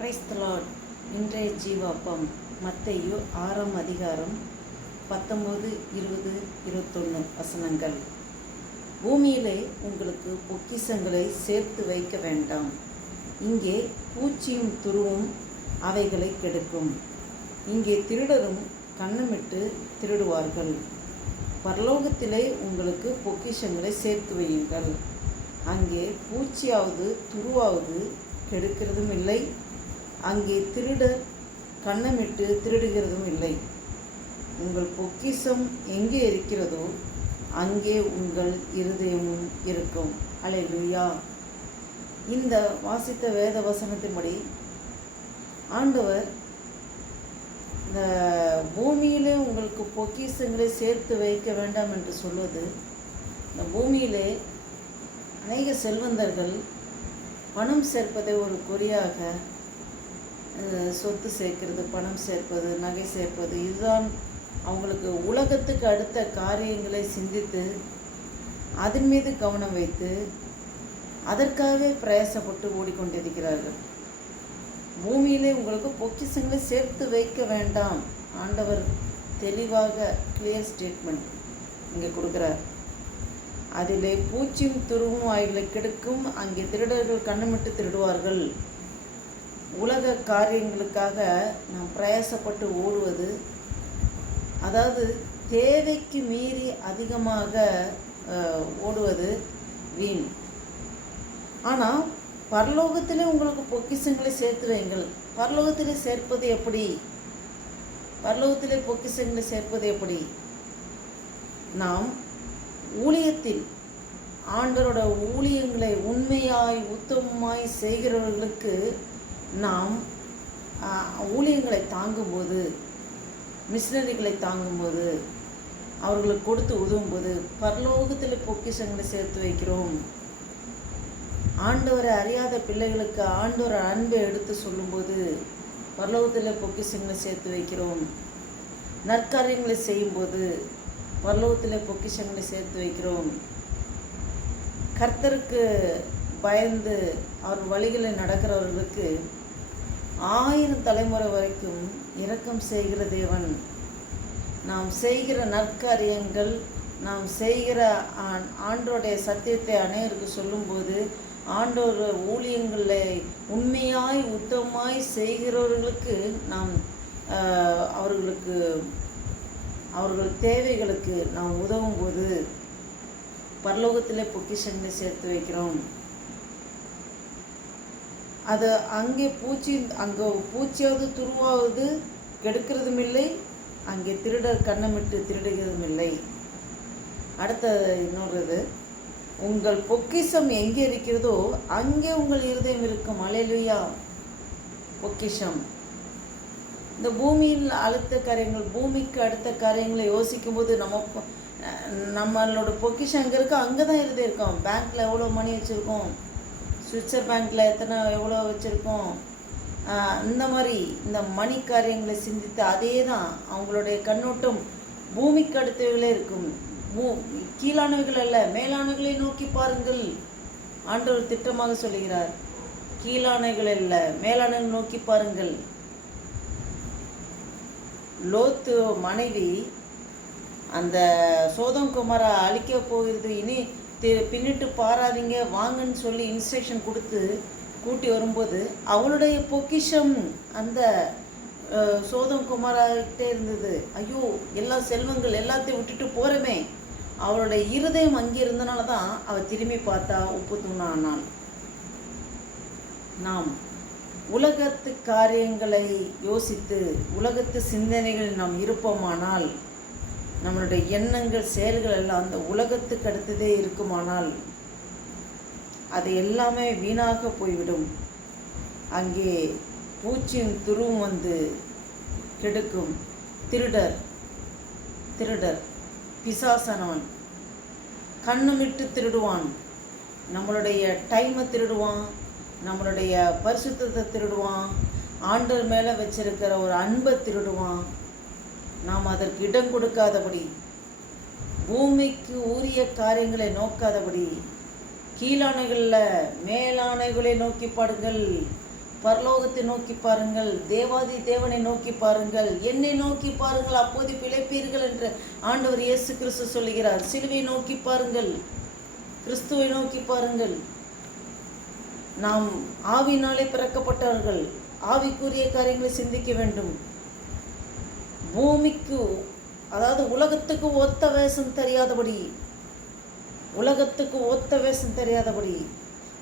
Price the Lord. இன்றைய ஜீவாப்பம் மத்தேயு 6ஆம் அதிகாரம் 19, 20, 21 வசனங்கள். பூமியிலே உங்களுக்கு பொக்கிஷங்களை சேர்த்து வைக்க வேண்டாம். இங்கே பூச்சியும் துருவும் அவைகளை கெடுக்கும். இங்கே திருடரும் கன்னமிட்டு திருடுவார்கள். பரலோகத்திலே உங்களுக்கு பொக்கிஷங்களை சேர்த்து வையுங்கள். அங்கே பூச்சியாவது துருவாவது கெடுக்கிறதும் இல்லை, அங்கே திருடர் கன்னமிட்டு திருடுகிறதும் இல்லை. உங்கள் பொக்கிஷம் எங்கே இருக்கிறதோ அங்கே உங்கள் இருதயமும் இருக்கும். அல்லேலூயா. இந்த வாசித்த வேத வசனத்தின்படி ஆண்டவர் இந்த பூமியிலே உங்களுக்கு பொக்கிஷங்களை சேர்த்து வைக்க வேண்டாம் என்று சொல்வது, இந்த பூமியிலே அநேக செல்வந்தர்கள் பணம் சேர்ப்பதை ஒரு குறியாக, சொத்து சேர்க்கிறது, பணம் சேர்ப்பது, நகை சேர்ப்பது, இதுதான் அவங்களுக்கு உலகத்துக்கு அடுத்த காரியங்களை சிந்தித்து அதன் மீது கவனம் வைத்து அதற்காகவே பிரயாசப்பட்டு ஓடிக்கொண்டிருக்கிறார்கள். பூமியிலே உங்களுக்கு பொக்கிஷங்களை சேர்த்து வைக்க வேண்டாம். ஆண்டவர் தெளிவாக கிளியர் ஸ்டேட்மெண்ட் இங்கே கொடுக்குறார். அதிலே பூச்சியும் துருவும் ஆய்களை கெடுக்கும். அங்கே திருடர்கள் கண்ணமிட்டு திருடுவார்கள். உலக காரியங்களுக்காக நாம் பிரயாசப்பட்டு ஓடுவது, அதாவது தேவைக்கு மீறி அதிகமாக ஓடுவது வீண். ஆனால் பரலோகத்திலே உங்களுக்கு பொக்கிஷங்களை சேர்த்து வைங்கள். பரலோகத்திலே சேர்ப்பது எப்படி? பரலோகத்திலே பொக்கிஷங்களை சேர்ப்பது எப்படி? நாம் ஊழியத்தில் ஆண்டவரோட ஊழியங்களை உண்மையாய் உத்தமமாய் செய்கிறவர்களுக்கு நாம் ஊழியங்களை தாங்கும்போது, மிஷினரிகளை தாங்கும்போது, அவர்களுக்கு கொடுத்து உதவும்போது பரலோகத்தில் பொக்கிஷங்களை சேர்த்து வைக்கிறோம். ஆண்டவரை அறியாத பிள்ளைகளுக்கு ஆண்டவரை அன்பை எடுத்து சொல்லும்போது பரலோகத்தில் பொக்கிஷங்களை சேர்த்து வைக்கிறோம். நற்காரியங்களை செய்யும்போது பரலோகத்தில் பொக்கிஷங்களை சேர்த்து வைக்கிறோம். கர்த்தருக்கு பயந்து அவர் வழிகளில் நடக்கிறவர்களுக்கு 1000 தலைமுறை வரைக்கும் இரக்கம் செய்கிற தேவன். நாம் செய்கிற நற்காரியங்கள், நாம் செய்கிற ஆண்டோடைய சத்தியத்தை அநேகருக்கு சொல்லும்போது, ஆண்டோர் ஊழியங்களை உண்மையாய் உத்தமமாய் செய்கிறவர்களுக்கு நாம் அவர்கள் தேவைகளுக்கு நாம் உதவும் போது பரலோகத்திலே பொக்கிஷங்களை சேர்த்து வைக்கிறோம். அது அங்கே பூச்சியாவது துருவாவது கெடுக்கிறதும் இல்லை, அங்கே திருடர் கன்னமிட்டு திருடுகிறதும் இல்லை. அடுத்த இன்னொரு, உங்கள் பொக்கிஷம் எங்கே இருக்கிறதோ அங்கே உங்கள் இருதயம் இருக்கும். அல்லேலூயா. பொக்கிஷம் இந்த பூமியில் அடுத்த காரியங்கள், பூமிக்கு அடுத்த காரியங்களை யோசிக்கும் போது நம்மளோட பொக்கிஷம் எங்கே இருக்கோ அங்கே தான் இருதயம் இருக்கும். பேங்க்கில் எவ்வளோ மணி வச்சுருக்கோம், சுவிட்சர் பேங்க்கில் எவ்வளோ வச்சுருக்கோம், இந்த மாதிரி இந்த மணி காரியங்களை சிந்தித்து அதே தான் அவங்களுடைய கண்ணோட்டம் பூமிக்கு அடுத்தவைகளே இருக்கும். கீழானவைகள் அல்ல, மேலானவைகளை நோக்கி பாருங்கள். ஆண்டவர் திட்டமாக சொல்லுகிறார். கீழானவைகள் அல்ல, மேலானவைகளை நோக்கி பாருங்கள். லோத்து மனைவி அந்த சோதம் குமாரை அழிக்க போகிறது, இனி பின்னிட்டு பாராதீங்க வாங்கன்னு சொல்லி இன்ஸ்ட்ரக்ஷன் கொடுத்து கூட்டி வரும்போது அவளுடைய பொக்கிஷம் அந்த சோதம் குமார்கிட்டே இருந்தது. ஐயோ, எல்லா செல்வங்கள் எல்லாத்தையும் விட்டுட்டு போகிறமே. அவளுடைய இருதயம் அங்கே இருந்தனால தான் அவள் திரும்பி பார்த்தா உப்பு தூணானாள். நாம் உலகத்து காரியங்களை யோசித்து உலகத்து சிந்தனைகளில் நாம் இருப்போமானால், நம்மளுடைய எண்ணங்கள் செயல்கள் எல்லாம் அந்த உலகத்துக்கு அடுத்ததே இருக்குமானால் அது எல்லாமே வீணாக போய்விடும். அங்கே பூச்சியும் துருவும் வந்து கெடுக்கும். திருடர் பிசாசானவன் கண்ணுமிட்டு திருடுவான். நம்மளுடைய டைமை திருடுவான், நம்மளுடைய பரிசுத்தத்தை திருடுவான், ஆண்டவர் மேலே வச்சிருக்கிற ஒரு அன்பை திருடுவான். நாம் அதற்கு இடம் கொடுக்காதபடி, பூமிக்கு உரிய காரியங்களை நோக்காதபடி, கீழானைகளில் மேலானைகளை நோக்கி பாடுங்கள். பரலோகத்தை நோக்கி பாருங்கள், தேவாதி தேவனை நோக்கி பாருங்கள், என்னை நோக்கி பாருங்கள், அப்போது பிழைப்பீர்கள் என்று ஆண்டவர் இயேசு கிறிஸ்து சொல்லுகிறார். சிலுவை நோக்கி பாருங்கள், கிறிஸ்துவை நோக்கி பாருங்கள். நாம் ஆவினாலே பிறக்கப்பட்டவர்கள், ஆவிக்குரிய காரியங்களை சிந்திக்க வேண்டும். பூமிக்கு, அதாவது உலகத்துக்கு ஒத்த வேஷம் தெரியாதபடி,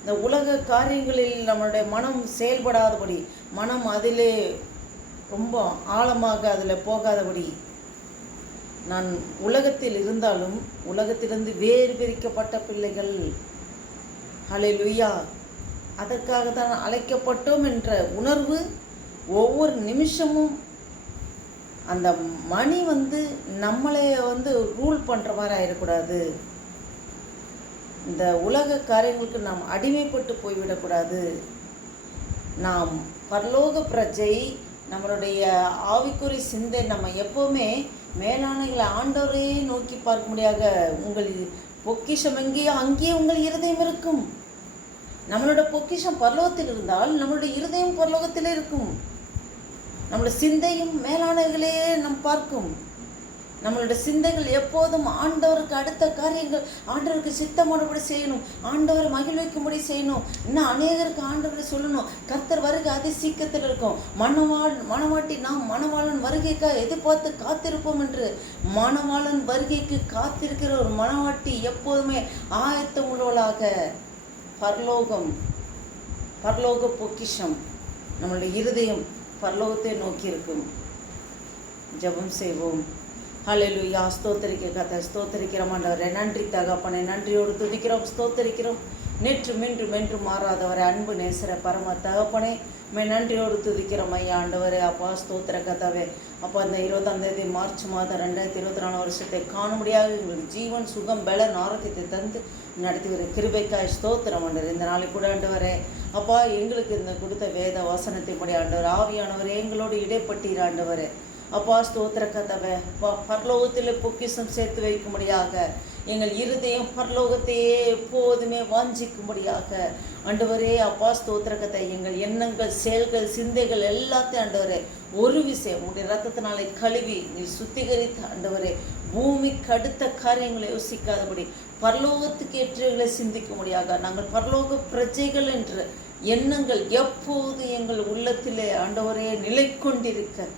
இந்த உலக காரியங்களில் நம்மளுடைய மனம் செயல்படாதபடி, மனம் அதிலே ரொம்ப ஆழமாக அதில் போகாதபடி, நான் உலகத்தில் இருந்தாலும் உலகத்திலிருந்து வேறு பிரிக்கப்பட்ட பிள்ளைகள், ஹல்லேலூயா, அதற்காக தான் அழைக்கப்பட்டோம் என்ற உணர்வு ஒவ்வொரு நிமிஷமும் அந்த மணி நம்மளை ரூல் பண்ணுற மாதிரி ஆகிடக்கூடாது. இந்த உலக காரியங்களுக்கு நாம் அடிமைப்பட்டு போய்விடக்கூடாது. நாம் பரலோக பிரஜை, நம்மளுடைய ஆவிக்குறி சிந்தை நம்ம எப்போவுமே மேலானங்களை ஆண்டவரையே நோக்கி பார்க்க முடியாத, உங்கள் பொக்கிஷம் எங்கேயோ அங்கேயே உங்கள் இருதயம் இருக்கும். நம்மளோட பொக்கிஷம் பரலோகத்தில் இருந்தால் நம்மளுடைய இருதயம் பரலோகத்திலே இருக்கும். நம்மளோட சிந்தையும் மேலானவர்களே நம் பார்க்கும். நம்மளுடைய சிந்தைகள் எப்போதும் ஆண்டவருக்கு அடுத்த காரியங்கள், ஆண்டவருக்கு சித்தமானபடி செய்யணும், ஆண்டவரை மகிழ்விக்கும்படி செய்யணும். இன்னும் அநேகருக்கு ஆண்டவரை சொல்லணும். கர்த்தர் வருகை அதி சீக்கிரத்தில் இருக்கும். மணவாட்டி நாம் மணவாளன் வருகைக்காக எதிர்பார்த்து காத்திருப்போம் என்று. மணவாளன் வருகைக்கு காத்திருக்கிற ஒரு மணவாட்டி எப்போதுமே ஆயத்தம் உள்ளவளாக, பரலோக பொக்கிஷம், நம்மளுடைய இருதயம் பரலோகத்தை நோக்கி இருக்கும். ஜெபம் செய்வோம். ஹல்லேலூயா. ஸ்தோத்தரிக்க கர்த்தர், ஸ்தோத்தரிக்கிறோம் ஆண்டவரே. நன்றி தகப்பனே, நன்றியோடு துதிக்கிறோம், ஸ்தோத்தரிக்கிறோம். நேற்றும் இன்றும் என்றும் மாறாதவரை, அன்பு நேசர பரம தகப்பனே, நன்றியோடு துதிக்கிறோம் ஐயா ஆண்டவரே. அப்பா ஸ்தோத்திர கர்த்தாவே. அப்பா இந்த 20ஆம் தேதி மார்ச் மாதம் 2024 வருஷத்தை காணும்படியாக எங்களுக்கு ஜீவன், சுகம், பலன், ஆரோக்கியத்தை தந்து நடத்தி வர கிருபைக்காய் ஸ்தோத்திரம் ஆண்டவர். இந்த நாளை கூட ஆண்டவரே அப்பா, எங்களுக்கு இந்த கொடுத்த வேத வசனத்தை படி ஆண்டவர் ஆவியானவரே எங்களோடு இடைப்பட்டீர் ஆண்டவரே. அப்பா ஸ்தோத்திர கர்த்தாவே. பரலோகத்தில் பொக்கிஷம் சேர்த்து வைக்கும்படியாக, எங்கள் இருதயம் பரலோகத்தையே எப்போதுமே வாஞ்சிக்கும்படியாக ஆண்டவரே அப்பா ஸ்தோத்திர கர்த்தா, எங்கள் எண்ணங்கள், செயல்கள், சிந்தைகள் எல்லாத்தையும் ஆண்டவரே ஒரு விஷயம் உடைய ரத்தத்தினாலே கழுவி நீ சுத்திகரித்த ஆண்டவரே, பூமிக்கு அடுத்த காரியங்களை யோசிக்காதபடி பரலோகத்துக்கு ஏற்றவர்களை சிந்திக்கும்படியாக, நாங்கள் பரலோக பிரஜைகள் என்ற எண்ணங்கள் எப்போது எங்கள் உள்ளத்திலே ஆண்டவரே நிலை கொண்டிருக்க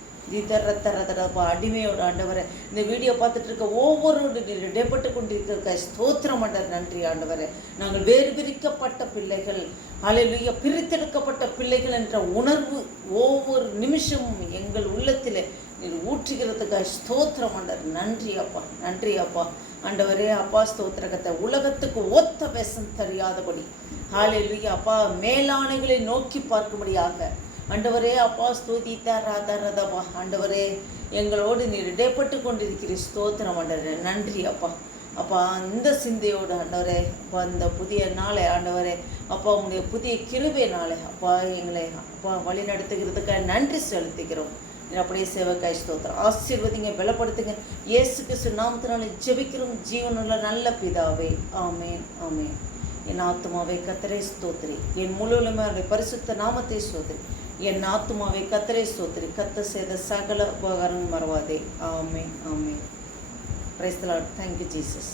தரப்பா அடிமையோட ஆண்டவரை இந்த வீடியோ பார்த்துட்டு இருக்க ஒவ்வொரு இடைப்பட்டு கொண்டிருக்க ஸ்தோத்திரம் ஆண்டவர். நன்றி ஆண்டவரை. நாங்கள் வேறு பிரிக்கப்பட்ட பிள்ளைகள், ஹல்லேலூயா, பிரித்தெடுக்கப்பட்ட பிள்ளைகள் என்ற உணர்வு ஒவ்வொரு நிமிஷமும் எங்கள் உள்ளத்தில் நீர் ஊற்றுகிறதுக்காக ஸ்தோத்திரம் ஆண்டவர். நன்றி அப்பா, நன்றி அப்பா ஆண்டவரே. அப்பா ஸ்தோத்திரகத்தை உலகத்துக்கு ஒத்த வேஷம் தெரியாதபடி, ஹல்லேலூயா அப்பா, மேலானைகளை நோக்கி பார்க்கும்படியாக ஆண்டவரே அப்பா ஸ்தோதித்தாராதரதப்பா ஆண்டவரே, எங்களோடு நீர் இடைப்பட்டு கொண்டிருக்கிற ஸ்தோத்திரம் ஆண்டவரே. நன்றி அப்பா. அப்பா இந்த சிந்தையோடு ஆண்டவரே அப்பா, இந்த புதிய நாளை ஆண்டவரே அப்பா, உங்களுடைய புதிய கிருபை நாளை அப்பா எங்களை அப்பா வழி நடத்துகிறதுக்காக நன்றி செலுத்திக்கிறோம். அப்படியே சேவக்காய் ஸ்தோத்திரம். ஆசீர்வதிங்க, பலப்படுத்துங்க. இயேசு கிறிஸ்து நாமத்தினால ஜெபிக்கிறோம் ஜீவனுள்ள நல்ல பிதாவே. ஆமேன், ஆமேன். என் ஆத்துமாவை கர்த்தரை ஸ்தோத்திரி, என் முழுவதுமே அவருடைய பரிசுத்த நாமத்தை ஸ்தோத்திரி. என் ஆத்துமாவை கர்த்தரை ஸ்தோத்திரி, கர்த்தர் செய்த சகல உபகாரங்கள் மறவாதே. Amen, amen. Praise the lord. Thank you Jesus.